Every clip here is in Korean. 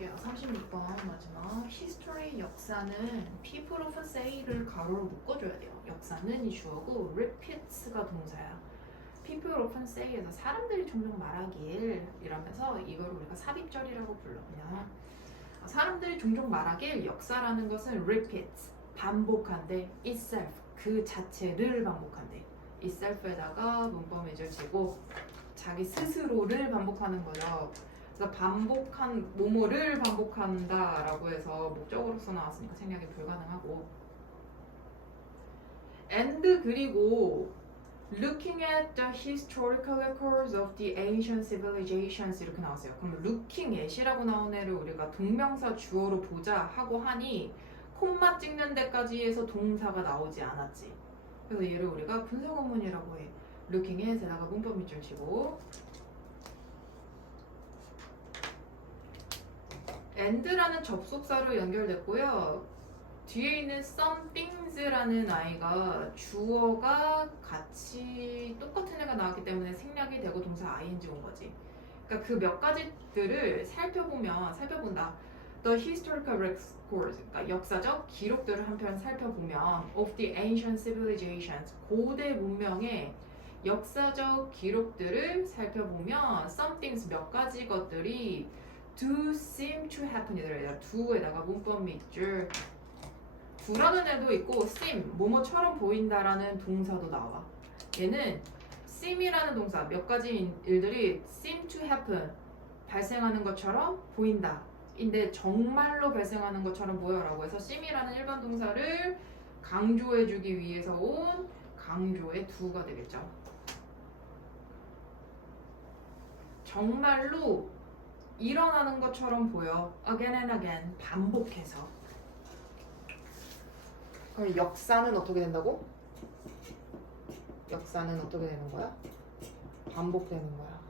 볼게요. 36번 마지막. History 역사는 people often say를 가로로 묶어줘야 돼요. 역사는 이 주어고 repeats가 동사야. people often say에서 사람들이 종종 말하길 이러면서 이걸 우리가 삽입절이라고 불러. 그냥 사람들이 종종 말하길 역사라는 것은 repeats 반복한대. itself 그 자체를 반복한대. itself에다가 문법 위주를 지고 자기 스스로를 반복하는 거죠. 그래서 반복한 뭐뭐를 반복한다라고 해서 목적어로서 나왔으니까 생략이 불가능하고. and 그리고 looking at the historical records of the ancient civilizations 이렇게 나왔어요. 그럼 looking at이라고 나온 애를 우리가 동명사 주어로 보자 하고 하니 콤마 찍는 데까지 해서 동사가 나오지 않았지. 그래서 얘를 우리가 분사구문이라고 해. looking at에다가 문법 밑줄 치고 and라는 접속사로 연결됐고요. 뒤에 있는 somethings라는 아이가 주어가 같이 똑같은 애가 나왔기 때문에 생략이 되고 동사 ing 온 거지. 그러니까 그 몇 가지들을 살펴본다. The historical records, 그러니까 역사적 기록들을 한편 살펴보면 of the ancient civilizations, 고대 문명의 역사적 기록들을 살펴보면 some things 몇 가지 것들이 do seem to happen이더라. do에다가 문법 밑줄 do라는 애도 있고 seem 뭐뭐처럼 보인다라는 동사도 나와. 얘는 seem이라는 동사 몇 가지 일들이 seem to happen 발생하는 것처럼 보인다 인데 정말로 발생하는 것처럼 보여라고 해서 seem이라는 일반 동사를 강조해주기 위해서 온 강조의 do가 되겠죠. 정말로 일어나는 것처럼 보여. again and again 반복해서. 그럼 역사는 어떻게 된다고? 역사는 어떻게 되는 거야? 반복되는 거야.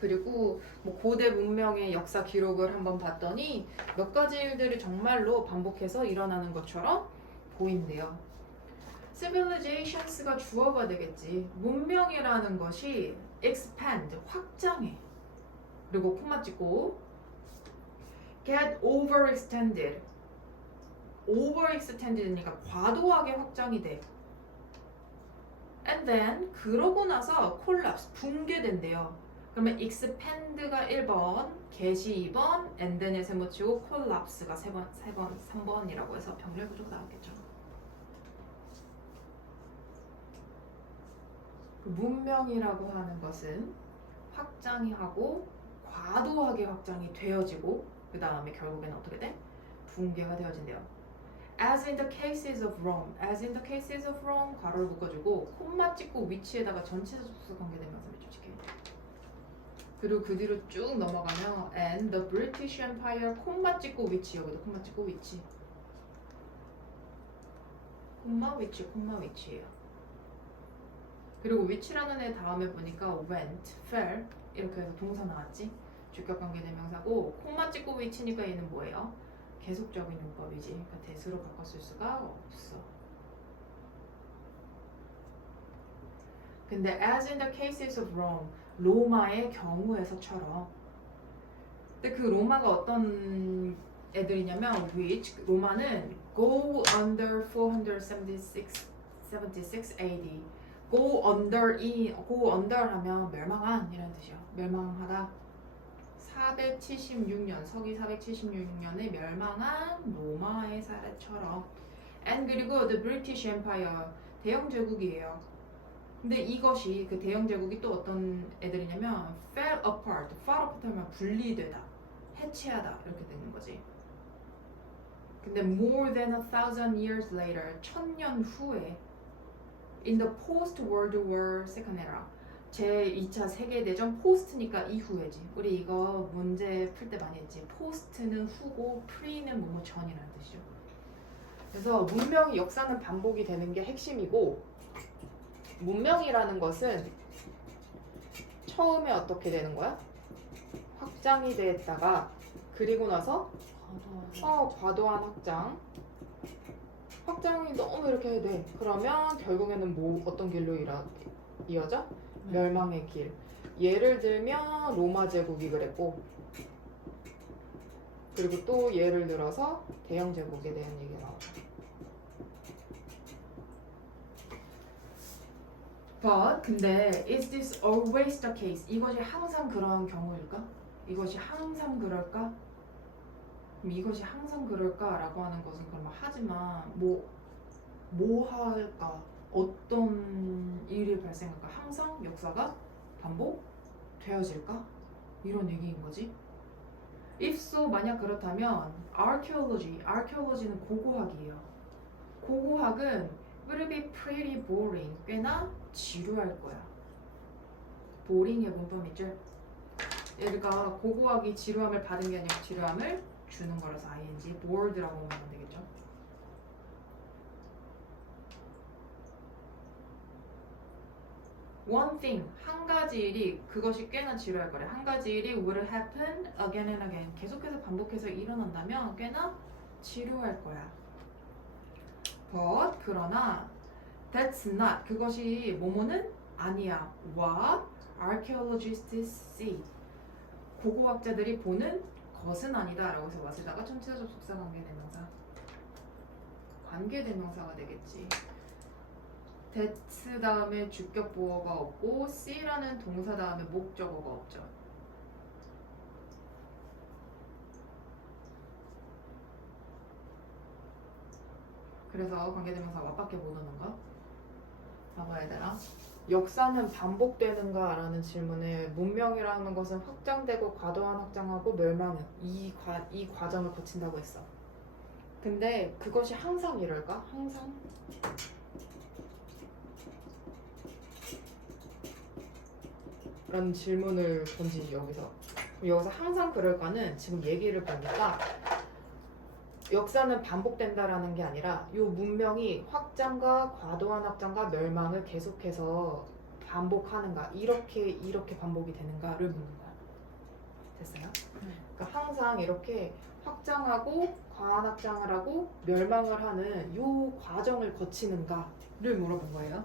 그리고 뭐 고대 문명의 역사 기록을 한번 봤더니 몇 가지 일들이 정말로 반복해서 일어나는 것처럼 보인대요. civilizations가 주어가 되겠지. 문명이라는 것이 expand, 확장해. 그리고 콤마 찍고 get overextended. overextended니까 과도하게 확장이 돼. and then 그러고 나서 collapse, 붕괴된대요. 그러면 expand가 1번, get이 2번, and then에 세모치고 collapse가 3번이라고 해서 병렬 구조가 나왔겠죠. 문명이라고 하는 것은 확장이 하고 과도하게 확장이 되어지고 그 다음에 결국에는 어떻게 돼? 붕괴가 되어진대요. As in the cases of Rome, as in the cases of Rome 괄호를 묶어주고 콤마 찍고 위치에다가 전치사 접속 관계되면서 밑줄치기. 그리고 그 뒤로 쭉 넘어가면 and the British Empire 콤마 찍고 위치 여기도 콤마 찍고 위치. 콤마 위치 콤마 위치예요. 그리고 위치라는 애 다음에 보니까 went, fell 이렇게 해서 동사 나왔지? 주격 관계대명사고 콤마 찍고 위치니까 얘는 뭐예요? 계속적인 용법이지. 그러니까 대수로 바꿨을 수가 없어. 근데 as in the cases of Rome, 로마의 경우에서처럼. 근데 그 로마가 어떤 애들이냐면 which 로마는 go under 476 AD. go under 하면 멸망한 이라는 뜻이야. 멸망하다. 476년 서기 476년에 멸망한 로마의 사례처럼. and 그리고 the British Empire 대영 제국이에요. 근데 이것이 그 대영 제국이 또 어떤 애들이냐면 fell apart, fall apart 하면 분리되다, 해체하다 이렇게 되는 거지. 근데 more than 1,000 years later, 1000년 후에 in the post-World War second era 제2차 세계대전 포스트니까 이후에지. 우리 이거 문제 풀 때 많이 했지. 포스트는 후고 프리는 뭐뭐 전이라는 뜻이죠. 그래서 문명이 역사는 반복이 되는 게 핵심이고 문명이라는 것은 처음에 어떻게 되는 거야? 확장이 됐다가 그리고 나서 과도한 확장 확장이 너무 이렇게 돼. 그러면 결국에는 뭐 어떤 길로 이어져? 멸망의 길. 예를 들면 로마 제국이 그랬고, 그리고 또 예를 들어서 대영 제국에 대한 얘기가 나오죠. But 근데 is this always the case? 이것이 항상 그런 경우일까? 이것이 항상 그럴까? 그럼 이것이 항상 그럴까라고 하는 것은 그러면 하지만 뭐 할까? 어떤 일이 발생할까? 항상 역사가 반복되어질까? 이런 얘기인 거지. If so, 만약 그렇다면 archaeology는 고고학이에요. 고고학은 will be pretty boring. 꽤나 지루할 거야. boring의 문법 있죠? 그러니까 고고학이 지루함을 받은 게 아니라 지루함을 주는 거라서 ing, bored라고 하면 되겠죠. One thing, 한 가지 일이 그것이 꽤나 지루할 거래. 한 가지 일이 will happen again and again. 계속해서 반복해서 일어난다면 꽤나 지루할 거야. But 그러나 that's not, 그것이 뭐뭐는 아니야. What archaeologists see, 고고학자들이 보는 것은 아니다 라고 해서 what에다가 전치사 접속사 관계대명사, 관계대명사가 되겠지. that 다음에 주격 보어가 없고 see라는 동사 다음에 목적어가 없죠. 그래서 관계대명사 what밖에 못 오는 거 라고 해야 되나? 역사는 반복되는가? 라는 질문에 문명이라는 것은 확장되고 과도한 확장하고 멸망은 이 과정을 거친다고 했어. 근데 그것이 항상 이럴까? 항상? 라는 질문을 던지지 여기서 항상 그럴까는 지금 얘기를 보니까 역사는 반복된다라는 게 아니라 이 문명이 확장과 과도한 확장과 멸망을 계속해서 반복하는가, 이렇게 반복이 되는가를 묻는 거야. 됐어요? 그러니까 항상 이렇게 확장하고 과한 확장을 하고 멸망을 하는 이 과정을 거치는가를 물어본 거예요.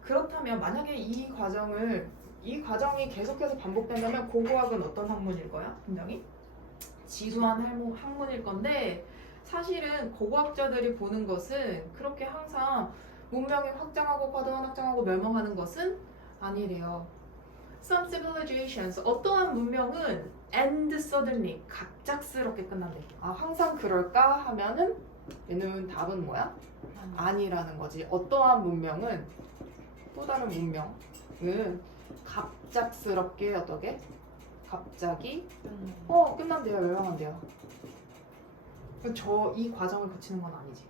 그렇다면 만약에 이 과정이 계속해서 반복된다면 고고학은 어떤 학문일 거야? 분명히 지루한 학문일 건데, 사실은 고고학자들이 보는 것은 그렇게 항상 문명이 확장하고 과도한 확장하고 멸망하는 것은 아니래요. Some civilizations, 어떠한 문명은 end suddenly, 갑작스럽게 끝난대. 아, 항상 그럴까 하면은 얘는 답은 뭐야? 아니라는 거지. 어떠한 문명은, 또 다른 문명은 갑작스럽게 어떻게? 갑자기 끝난대요. 멸망한대요. 이 과정을 거치는 건 아니지.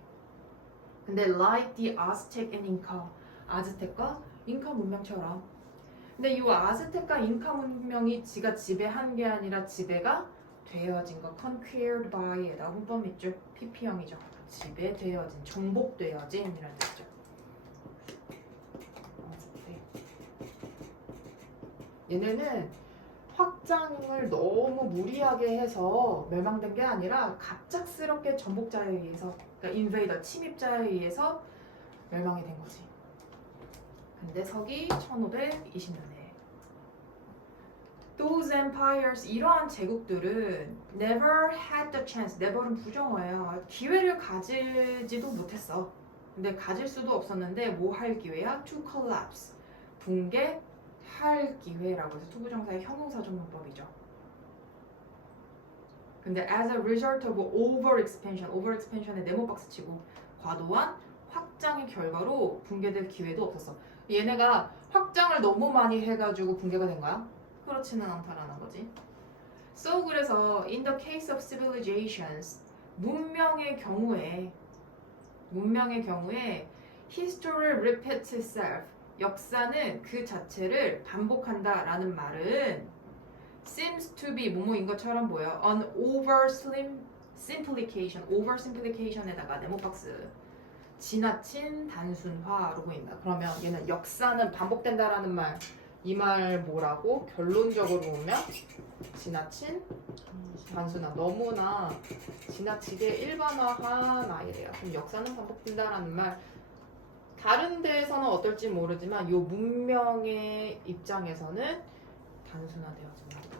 근데 like the Aztec and Inca, 아즈텍과 잉카 문명처럼. 근데 이 아즈텍과 잉카 문명이 지가 지배한 게 아니라 지배가 되어진 거, conquered by에다 문법 있죠. PP형이죠. 지배되어진, 정복되어진이라는 뜻이죠. 얘네는 확장을 너무 무리하게 해서 멸망된 게 아니라 갑작스럽게 전복자에 의해서, 그러니까 인베이더, 침입자에 의해서 멸망이 된 거지. 근데 서기 1520년에 Those empires, 이러한 제국들은 never had the chance, never은 부정어예요. 기회를 가지지도 못했어. 근데 가질 수도 없었는데 뭐 할 기회야? To collapse, 붕괴할 기회라고 해서 투부정사의 형용사적 문법이죠. 근데 as a result of overexpansion에 네모박스 치고 과도한 확장의 결과로 붕괴될 기회도 없었어. 얘네가 확장을 너무 많이 해가지고 붕괴가 된 거야? 그렇지는 않다라는 거지. So 그래서 in the case of civilizations, 문명의 경우에 history repeats itself, 역사는 그 자체를 반복한다라는 말은 seems to be 뭐뭐인 것처럼 보여. An oversimplification에다가 네모박스, 지나친 단순화로 보인다. 그러면 얘는 역사는 반복된다라는 말 이 말 뭐라고? 결론적으로 보면 지나친 단순한 너무나 지나치게 일반화한 아이래요. 그럼 역사는 반복된다라는 말 다른 데에서는 어떨지 모르지만 이 문명의 입장에서는 단순화되어진 말이다.